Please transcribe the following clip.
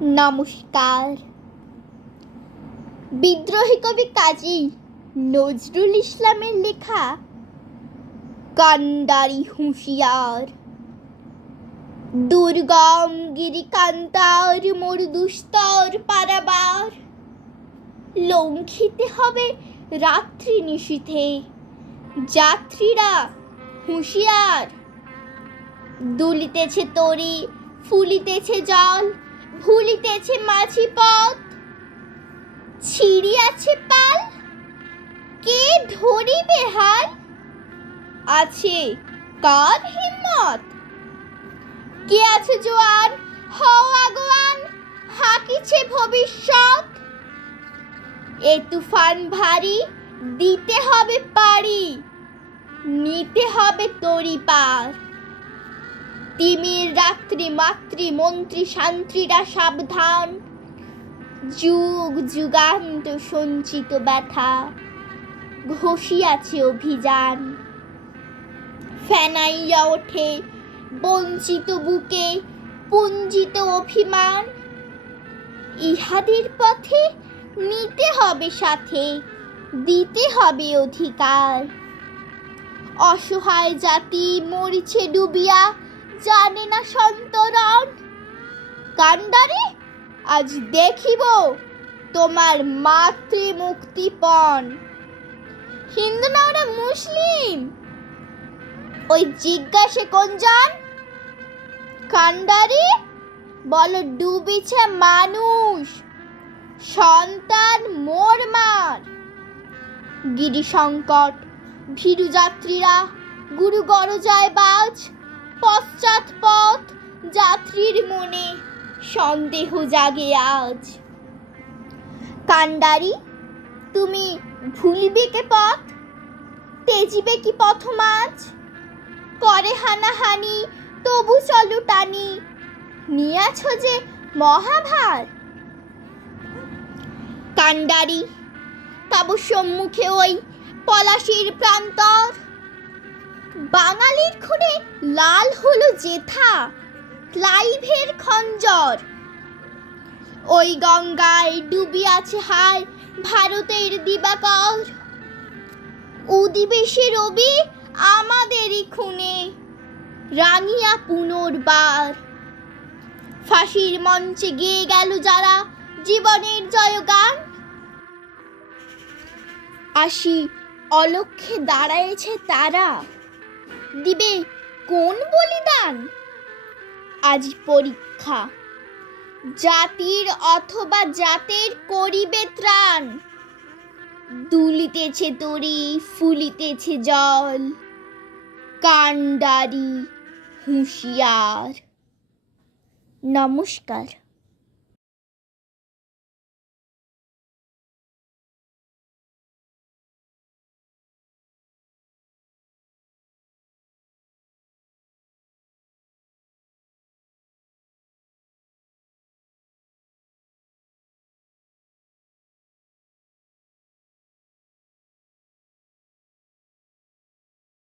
নমস্কার। বিদ্রোহী কবি কাজী নজরুল ইসলামের লেখা কান্ডারি হুঁশিয়ার। দুর্গম গিরিকান্তার মোর দুস্তর পারাবার, লঙ্ঘিতে হবে রাত্রি নিশীথে, যাত্রীরা হুঁশিয়ার। দুলিতেছে তরি, ফুলিতেছে জল, ভুলিতেছে মাঝি পথ, ছিড়িয়াছে পাল, কে ধরিবে হাল? আছে কার হিম্মত? কে আছে জোয়ান, হও আগুয়ান, হাকিছে ভবিষ্যৎ। এ তুফান ভারী, দিতে হবে পারি, নিতে হবে তরি পার। তিমির রাত্রি মাতৃ মন্ত্রী শান্ত্রীরা সাবধান, যুগ যুগান্ত সঞ্চিত ব্যথা ঘষিয়াছে অভিযান। ফেনাইয়া ওঠে বঞ্চিত বুকে পুঞ্জিত অভিমান, ইহাদের পথে নিতে হবে সাথে, দিতে হবে অধিকার। অসহায় জাতি মরিছে ডুবিয়া, জানে না সন্তরণ। কান্ডারি আজ দেখিব তোমার মাতৃ মুক্তিপণ। হিন্দু না ওরা মুসলিম, ওই জিজ্ঞাসে কোনজন? কান্ডারি বলো ডুবিছে মানুষ, সন্তান মোর মার। গিরি সংকট ভীরু যাত্রীরা গুরু গরজায় বাজ, পশ্চাৎ পথ যাত্রীর মনে সন্দেহ জাগে আজ। কান্ডারি তুমি ভুলিবে কে পথ, তেজিবে কি পথ মাঝ? করে হানাহানি তবু চলো টানি, নিয়াছ যে মহাভার। কান্ডারি তব সম্মুখে ওই পলাশির প্রান্তর, বাঙালির খুনে লাল হলো জেঠা ক্লাইভের খঞ্জর। ওই গঙ্গায় ডুবিয়াছে হায় ভারতের দিবাকর, উদিবেশে রবি আমাদেরই খুনে রাঙিয়া পুনর্বার। ফাঁসির মঞ্চে গেয়ে গেল যারা জীবনের জয়গান, আসি অলক্ষ্যে দাঁড়ায়েছে তারা, দিবে কোন বলিদান? আজ পরীক্ষা, জাতির অথবা জাতের করিবে ত্রাণ। দুলিতেছে তরি, ফুলিতেছে জল, কান্ডারি হুঁশিয়ার। নমস্কার।